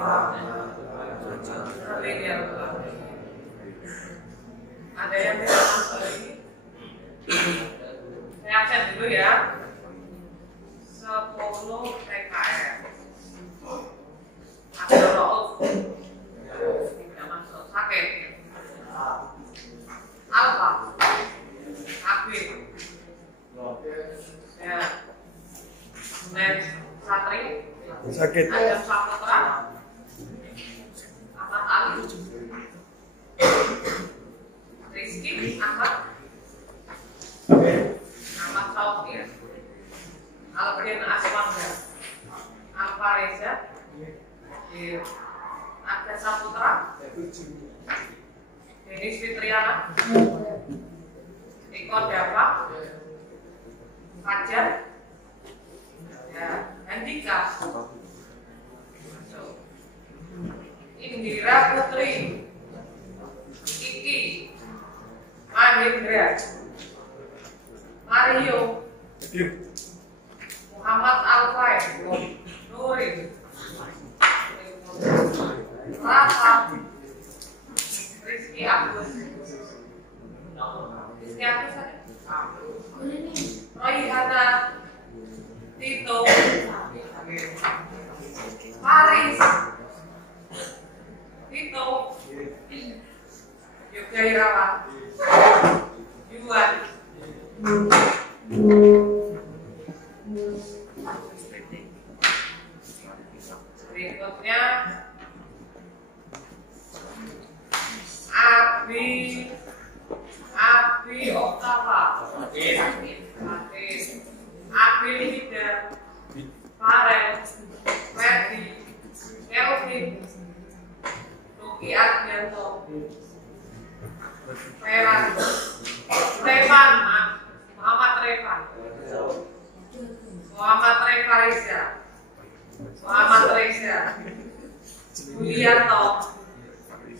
Ada yang lagi? Saya absen dulu ya. 10 TKR. Ada roh. Tidak masuk sakit. Alfa. Akbil. Ya. Next Satri. Sakit. Ada Saputra. Ahmad Ali. Rizky Ahmad. Ahmad Taufir. Albrin Aswanda. Alfa Reza. Ada Saputra. Denis Fitriana. Iko Dava. Fajar. Ya, Handika. Indira Putri. Kiki. Mahendra. Mario. Muhammad Alfai. Nurin. Rafa. Rizky Agus. Rizky Agus ada? Royhana. Tito. Paris. Tito. Yoga Irawan. Yuan. Berikutnya Abi Oktava. Abi Lida. Farel. Ferdi. Kelvin. Ruki Adrianto. Peran. Revan. Muhammad Revan. Muhammad Reva Reza. Muhammad Reza. Julianto.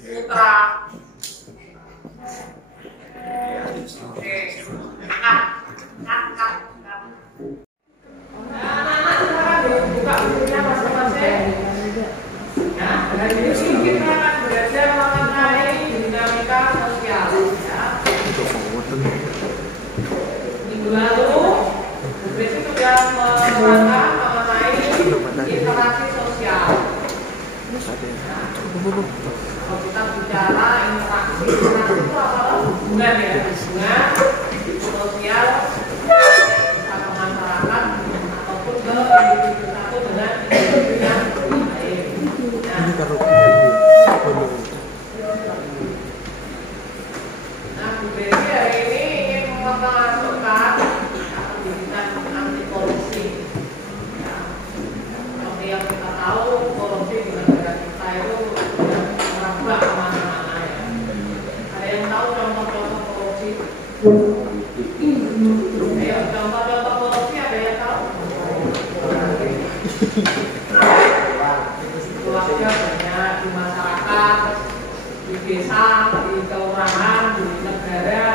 Putra. Oke. Kat. Anak-anak sekarang buka bukunya masing-masing. Ya, dari sini kita akan belajar mengenai dinamika sosial. Ya. Minggu lalu, besok sudah menerangkan mengenai interaksi sosial. Kalau kita bicara interaksi itu apa? Hubungan ya, hubungan sosial sama masyarakat ataupun ke individu satu dengan individu yang lain. Nah, Bu Desi hari ini ingin memasukkan pendidikan anti korupsi. Ya. Seperti yang kita tahu, korupsi di negara kita itu merambah kemana-mana ya. Ada yang tahu contoh-contoh korupsi? Ayo, contoh-contoh korupsi ada yang tahu? Keluarga banyak di masyarakat, di desa, di kelurahan, di negara.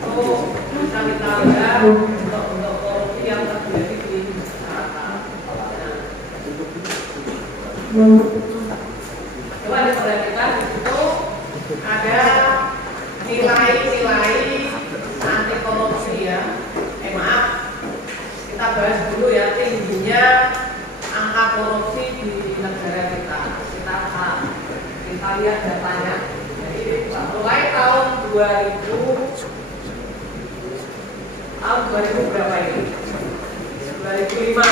Itu bisa kita lihat bentuk-bentuk korupsi yang terjadi di masyarakat. Coba diperhatikan di situ ada nilai-nilai anti korupsi ya. Maaf, kita bahas dulu ya tingginya angka korupsi di negara kita. Kita lihat datanya. Jadi mulai tahun 2000 berapa ini? 2005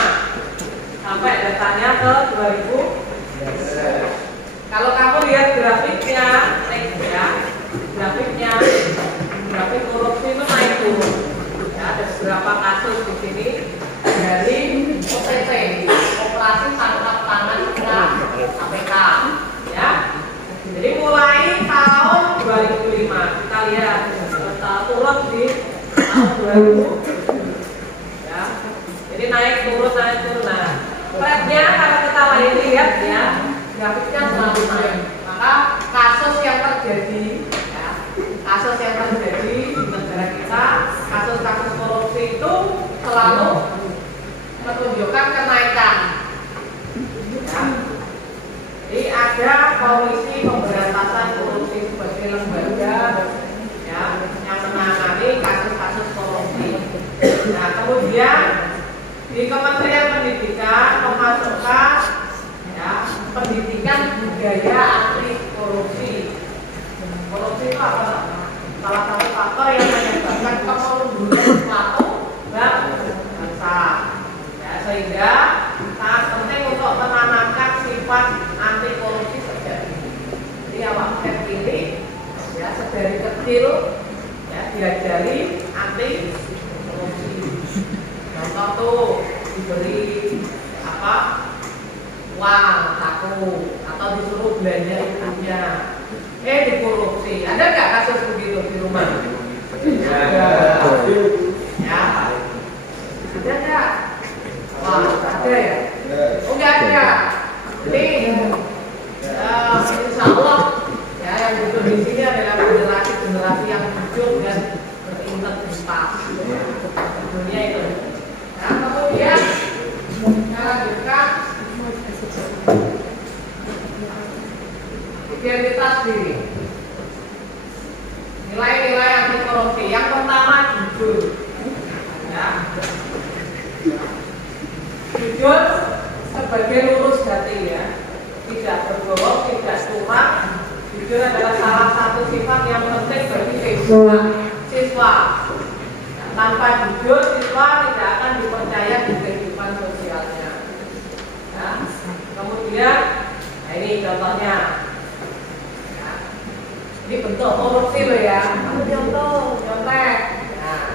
sampai datanya ke 2000. Kalau kamu lihat grafiknya, grafik korupsi itu naik turun. Ya, ada beberapa kasus di sini dari OTT, Operasi Tangkap Tangan KPK, ya. Jadi mulai tahun 2005 kita lihat turun di tahun 2000, ya. Jadi naik turun. Nah, trendnya kalau kita lihat ya, grafiknya selalu naik. Maka kasus yang terjadi di negara kita, kasus-kasus korupsi itu selalu menunjukkan kenaikan Komisi Pemberantasan Korupsi sebagai lembaga ya, yang menangani kasus-kasus korupsi. Nah, kemudian di Kementerian Pendidikan memasukkan ya, pendidikan budaya anti korupsi. Korupsi itu apa? Salah satu faktor yang menyebabkan kemunduran suatu bangsa. Ya, sehingga sangat penting untuk menanamkan sifat anti korupsi sejak dini. Jadi awak ini ya sedari kecil ya diajari anti korupsi. Contoh tuh diberi apa uang saku atau disuruh belanja ibunya, dikorupsi. Ada nggak kasus begitu di rumah? Ya. Ada nggak? Wah, ada ya? Oh, nggak ada. Ini insya Allah ya yang butuh di sini adalah generasi yang jujur dan berintegritas. Dunia itu. Nah, kemudian kita lanjutkan identitas diri. Nilai-nilai anti korupsi. Yang pertama jujur. Ya. Jujur sebagai lurus hati ya. Tidak berbohong, tidak curang. Jujur adalah salah satu sifat yang penting bagi siswa. Tanpa jujur, siswa tidak akan dipercaya di kehidupan sosialnya. Ya. Kemudian, nah ini contohnya. Ya. Ini bentuk korupsi loh ya. Aku contoh, nyontek. Nah,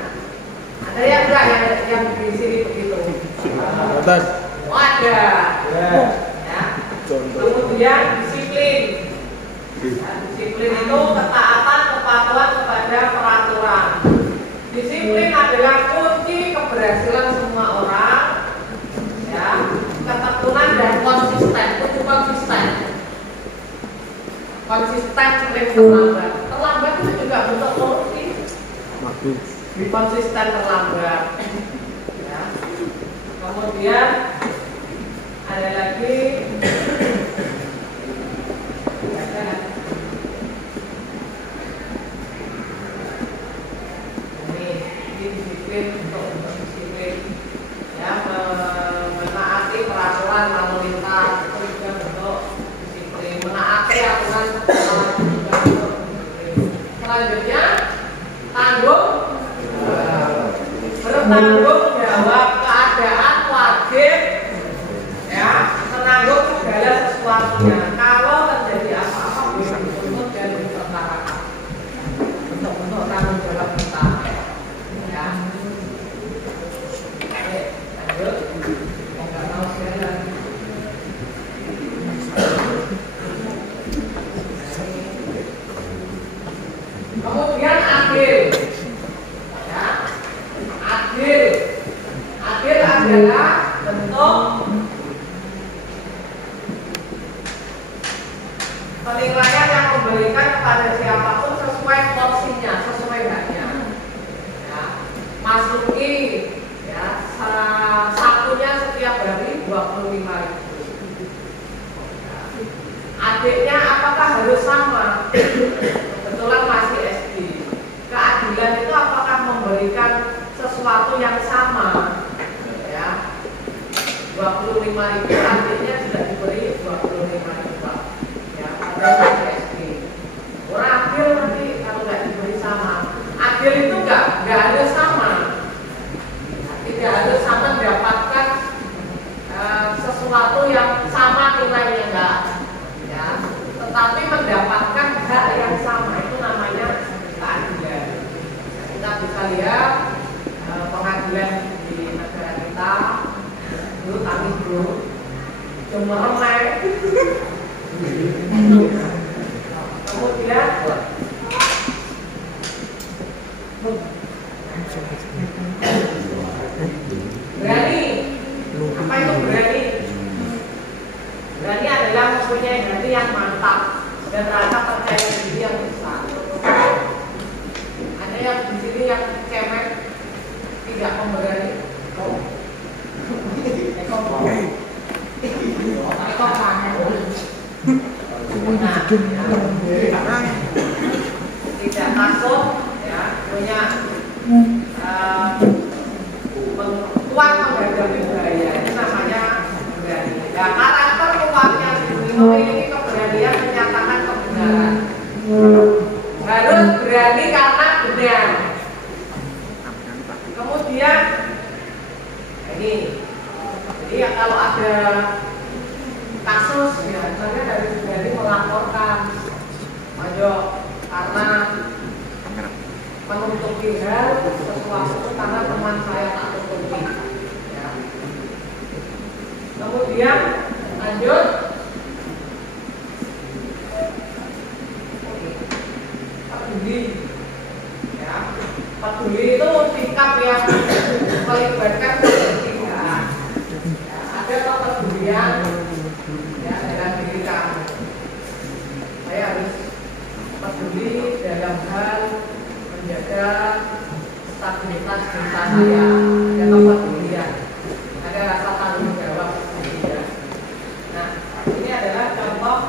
ada yang enggak yang di sini begitu? Oh, ada. Ya. Kemudian disiplin. Ya, disiplin itu ketaatan, kepatuhan kepada peraturan. Disiplin adalah kunci keberhasilan semua orang. Ya, ketekunan dan konsisten. Itu konsisten. Konsisten sering terlambat. Terlambat itu juga bentuk korupsi. Konsisten terlambat. Ya. Kemudian ada lagi. Disiplin untuk disiplin ya, menaati peraturan lalu lintas itu juga bentuk disiplin, menaati aturan juga bentuk disiplin. Selanjutnya tanggung bertanggung jawab keadaan wajib ya, menanggung segala sesuatunya. Kalau terjadi apa-apa dituntut dan diperkarakan. Bentuk-bentuk tanggung jawab kita. Kemudian adil, ya. Adil adalah bentuk penilaian yang memberikan kepada siapapun sesuai porsinya, sesuai haknya. Ya. Masuki ya, sakunya setiap hari 25.000. Adiknya apakah harus sama? Kebetulan masih SD. Keadilan itu apakah memberikan sesuatu yang sama? Ya. 25.000 adiknya tidak diberi 25.000. Ya, padahal masih SD. Orang adil nanti kalau nggak diberi sama. Adil itu nggak harus sama. Tidak harus sama mendapatkan sesuatu yang sama nilainya enggak ya, tetapi mendapatkan hak yang sama, itu namanya keadilan. Kita bisa lihat pengadilan di negara kita dulu kami dulu cemerlang. Kemudian berani. Apa itu berani? Berani adalah mempunyai hati yang mantap dan rasa percaya diri yang besar. Ada yang di sini yang cemen, tidak memberani. Nah, tidak takut ya, punya kuat menghadapi bahaya, itu namanya berani. Ya, karakter kuatnya memiliki keberanian menyatakan kebenaran. Harus berani karena benar. Kemudian ini, jadi ya kalau ada kasus ya, saya harus berani melaporkan. Ayo, karena menutupi hal sesuatu karena teman saya tak tutupi. Ya. Kemudian lanjut. Peduli. Ya. Peduli itu sikap yang melibatkan kepentingan. Ya. Ada kepedulian ya dalam diri kamu. Saya harus peduli dalam hal menjaga stabilitas desa saya, ada kepedulian, ada rasa tanggung jawab juga. Nah, ini adalah contoh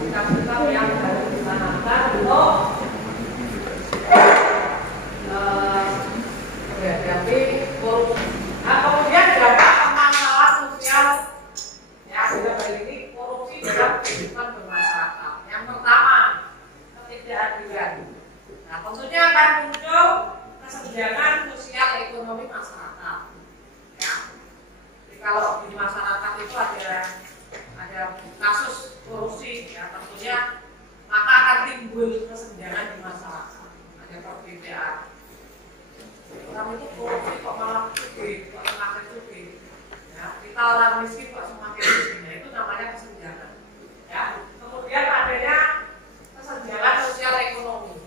sikap-sikap yang harus ditanamkan untuk menghadapi korupsi. Nah, kemudian dampak pemantauan sosial ya sudah ini korupsi dalam kehidupan bermasyarakat. Yang pertama, ketidakadilan. Nah, tentunya akan muncul kesenjangan sosial ekonomi masyarakat. Ya. Jadi kalau di masyarakat itu ada kasus korupsi, ya tentunya maka akan timbul kesenjangan di masyarakat. Ada perbedaan. Orang itu korupsi kok malah sugih, kok semakin sugih. Ya, kita orang miskin kok semakin miskin. Nah, itu namanya kesenjangan. Ya. Kemudian adanya kesenjangan sosial ekonomi.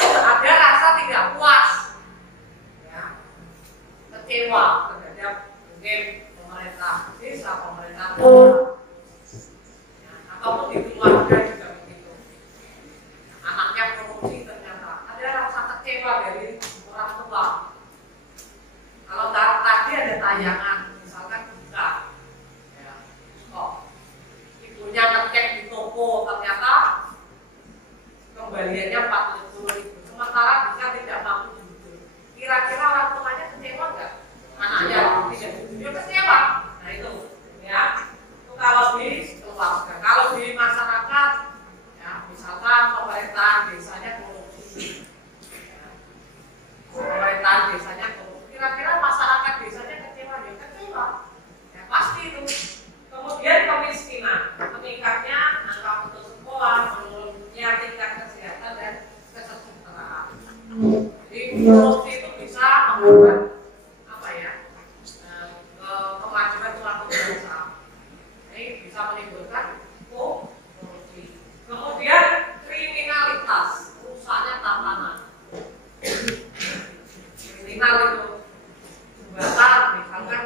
Ada rasa tidak puas, ya, kecewa terhadap mungkin pemerintah desa, pemerintah kota, ya, ataupun di keluarga juga begitu. Anaknya korupsi ternyata ada rasa kecewa dari orang tua. Kalau tadi ada tayangan, misalkan buka, ya, kok ibunya ngecek di toko ternyata kembaliannya 40.000, sementara bisa tidak mampu jujur. Kira-kira orang tuanya kecewa nggak? Anaknya tidak jujur, kecewa. Nah itu, ya. Itu kalau di keluarga, kalau di masyarakat, ya misalkan pemerintahan desanya korupsi, ya. Pemerintahan desanya korupsi. Kira-kira masyarakat desanya kecewa ya? Kecewa. Ya pasti itu. Kemudian kemiskinan, meningkatnya angka putus sekolah, menurunnya tingkat kesehatan dan kesejahteraan. Jadi korupsi itu bisa membuat apa ya, kemajuan suatu bangsa. Ini bisa menimbulkan korupsi. Kemudian kriminalitas, rusaknya tatanan. Kriminal itu jembatan, misalkan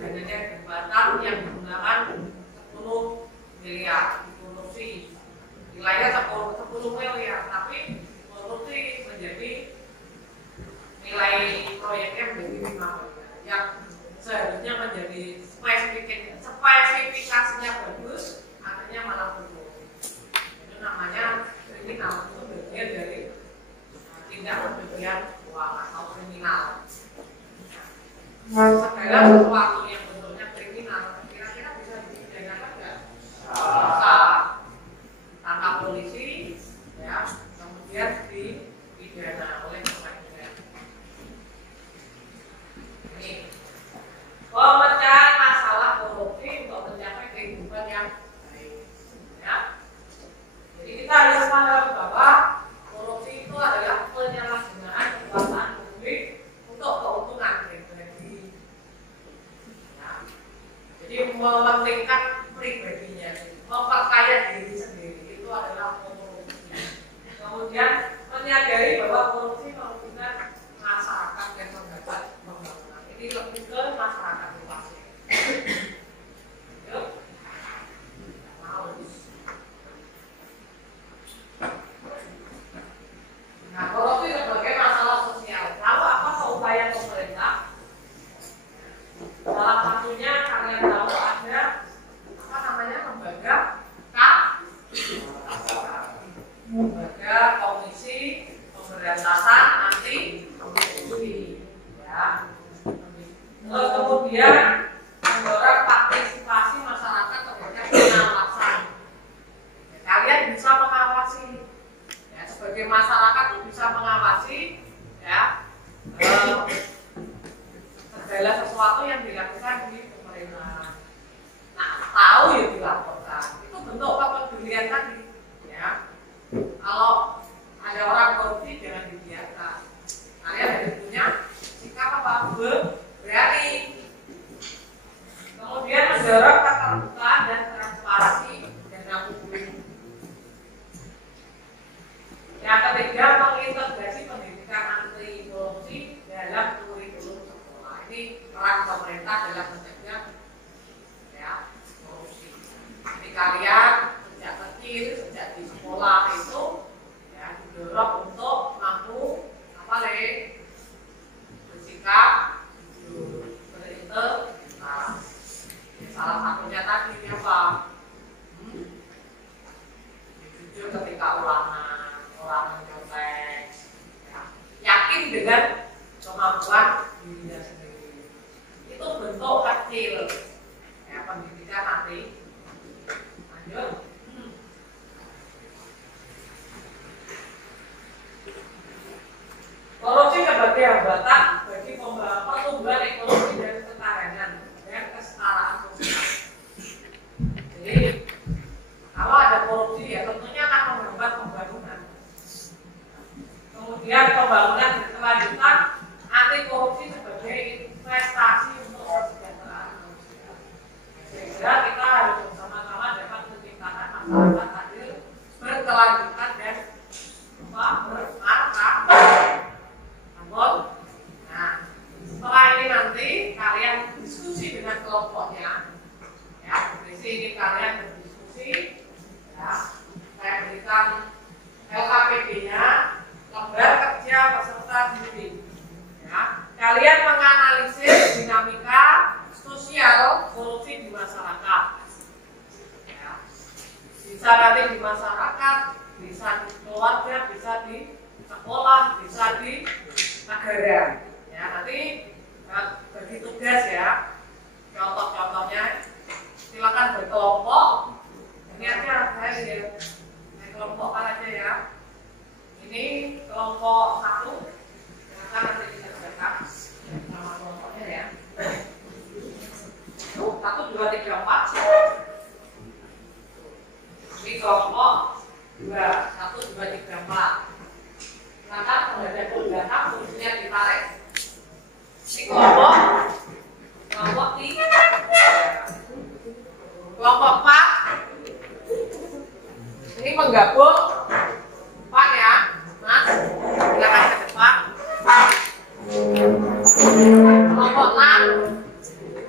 dananya jembatan yang menggunakan 10 miliar korupsi, nilainya 10 miliar, tapi korupsi menjadi nilai proyeknya menjadi 5 miliar, yang seharusnya menjadi spesifikasinya bagus, akhirnya malah korupsi. Itu namanya kriminal, itu bagian dari tindak pencucian uang atau kriminal. Segala sesuatu yang bentuknya kriminal, kira-kira bisa dipidanakan nggak? Bisa. Tangkap polisi, ya, kalian sejak kecil, sejak di sekolah itu ya didorong untuk mampu apa nih? Bersikap berintegritas. Salah satunya tadi apa? Jujur ketika ulangan nyontek, ya. Yakin dengan kemampuan dirinya sendiri. Itu bentuk kecil ya pendidikan nanti. Lanjut. Korupsi sebagai hambatan bagi pertumbuhan ekonomi dan ketahanan dan kesetaraan sosial. Jadi kalau ada korupsi ya tentunya akan menghambat pembangunan. Kemudian pembangunan berkelanjutan, anti korupsi sebagai investasi untuk kesejahteraan sosial. Sehingga kita harus bersama-sama dapat menciptakan masyarakat adil, berkelanjutan dan bermartabat. Nah, setelah ini nanti kalian diskusi dengan kelompoknya, ya, di sini kalian berdiskusi, ya, saya berikan LKPD-nya, lembar kerja peserta didik, ya, kalian menganalisis dinamika sosial korupsi di masyarakat, ya, bisa nanti di masyarakat, bisa di keluarga, bisa di sekolah, bisa di negara. Ya, nanti bagi tugas ya. Contoh-contohnya silakan berkelompok. Ini aja saya kelompokkan aja ya. Ini kelompok 1. Silakan nanti dikerjakan nama kelompoknya ya. 1, 2, 3, 4. Ini kelompok 2. 1, 2, 3, 4. Maka pengganda ke belakang fungsinya ditarik. Ini kelompok 3, kelompok 4. Ini menggabung 4 ya, Mas. Silakan ke depan. Kelompok 6,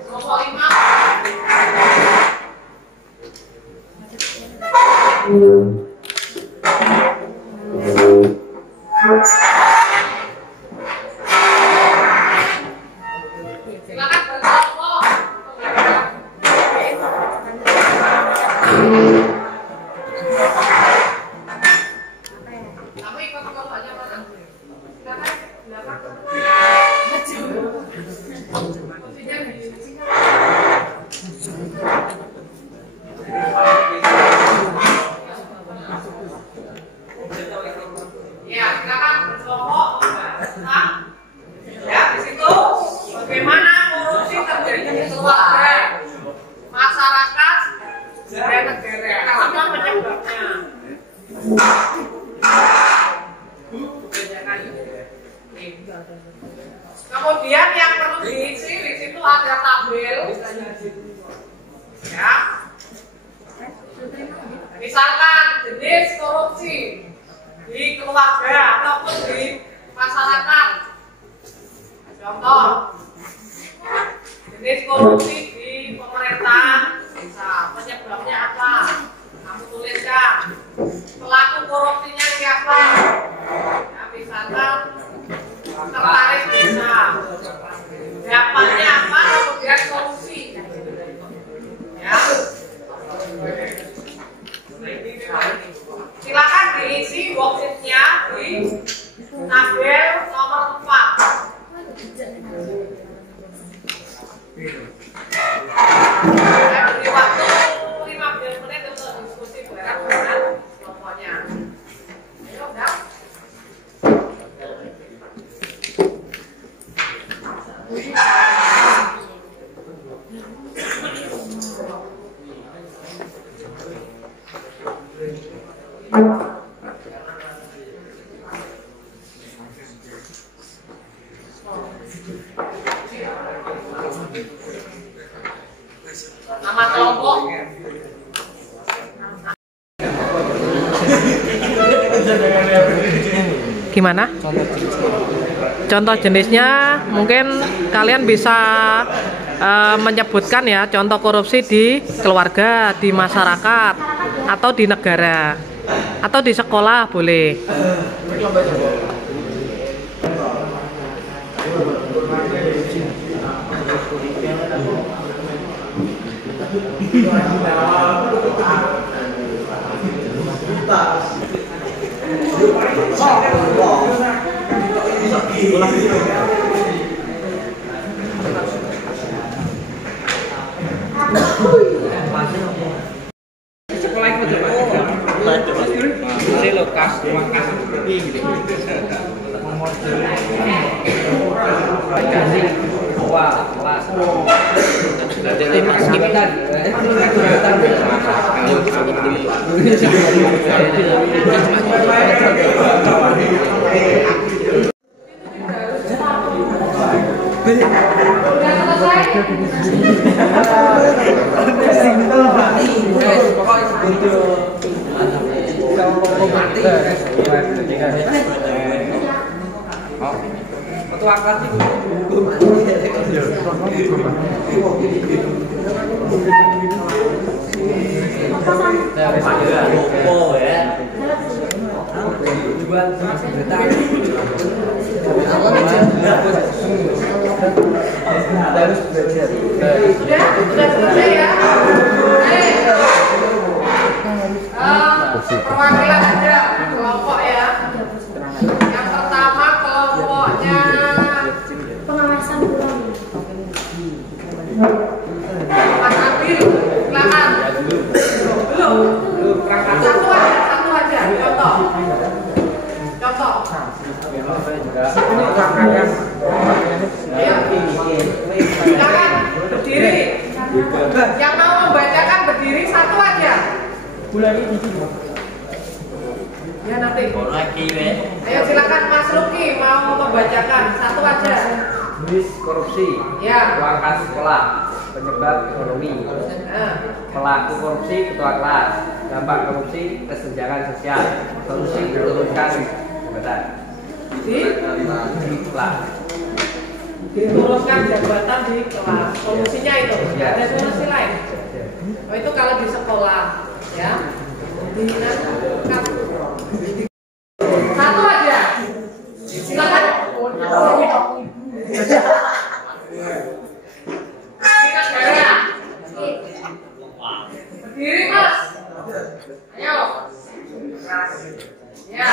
kelompok 5. Silakan berkelompok. Kamu ikut kelompoknya mana? Silakan belakang. Posisinya di sini. Ya, silakan berkelompok. Nah, ya di situ bagaimana korupsi terjadi di keluarga, masyarakat, dan negara. Apa penyebabnya? Kemudian yang perlu diisi di situ ada tabel, ya. Misalkan jenis korupsi di keluarga ataupun di masyarakat. Contoh, jenis korupsi di pemerintahan, bisa penyebabnya apa? Kamu tuliskan. Pelaku korupsinya siapa? Ya, misalkan tertarik desa. Dapatnya apa? Kemudian solusi. Ya. Silakan diisi worksheet-nya di tabel nomor 4. Saya beri waktu 15 menit untuk diskusi bareng-bareng kelompoknya. Ayo, udah. Nama kelompok. Gimana? Contoh jenisnya mungkin kalian bisa menyebutkan ya contoh korupsi di keluarga, di masyarakat, atau di negara, atau di sekolah boleh. Sekolah itu lokas ruang kasih seperti gitu. Wah, kelas. Jadi masuk Sudah selesai ya. Perwakilan ada kelompok ya. Yang pertama kelompoknya pengawasan pulau. Mas Abil, silakan. Belum. Satu aja. Contoh. Silakan berdiri. Yang mau membacakan berdiri satu aja. Ya nanti. Ayo silakan Mas Luki mau membacakan satu aja. Korupsi. Ya. Ruang kas sekolah. Penyebab ekonomi. Pelaku korupsi ketua kelas. Dampak korupsi kesenjangan sosial. Solusi menurunkan jabatan. Diturunkan jabatan di kelas. Solusinya itu. Ada solusi lain. Oh itu kalau di sekolah, ya. Satu aja. Silakan. Berdiri Mas. Ayo. Ya.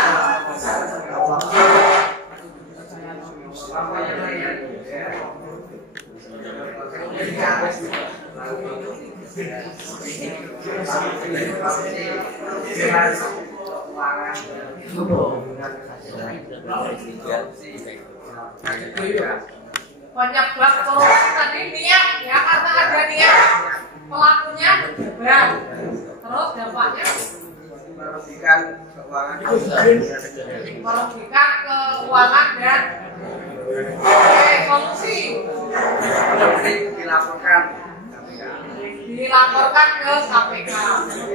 Banyak banget korupsi tadi niat ya, karena ada niat pelakunya berat. Terus dampaknya merugikan keuangan dan solusi dilaporkan ke KPK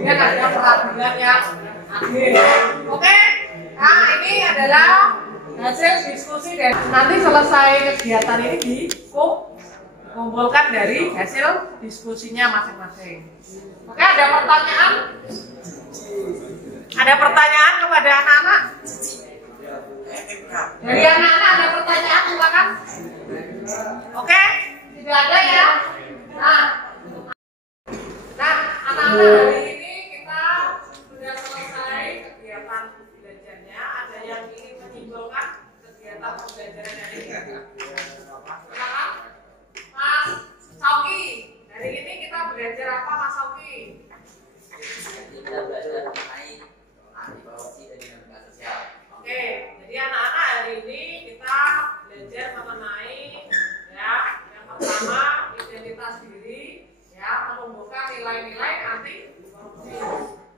dan ada peradilan yang adil. Oke, nah ini adalah hasil diskusi dan nanti selesai kegiatan ini dikumpulkan dari hasil diskusinya masing-masing. Oke, ada pertanyaan? Ada pertanyaan kepada anak-anak? Dari anak-anak ada pertanyaan, silakan. Oke, tidak ada ya. Nah, anak-anak hari ini kita sudah selesai kegiatan belajarnya. Ada yang ingin menyimpulkan kegiatan pembelajaran hari ini? Silakan, Mas Sauki. Hari ini kita belajar apa, Mas Sauki? Kita belajar mengenai korupsi dan dinamika sosial. Oke, jadi anak-anak hari ini kita belajar mengenai ya yang pertama identitas diri, ya menumbuhkan nilai-nilai anti korupsi.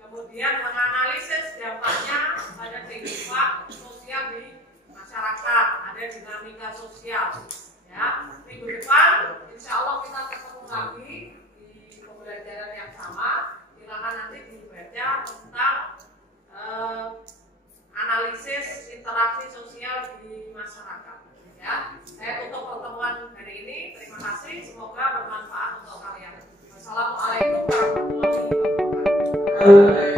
Kemudian menganalisis dampaknya pada kehidupan sosial di masyarakat, ada dinamika sosial. Ya, minggu depan insya Allah kita ketemu lagi di pembelajaran yang sama. Silakan nanti dibaca tentang analisis interaksi sosial di masyarakat. Ya, saya tutup pertemuan hari ini. Terima kasih, semoga bermanfaat. Bye.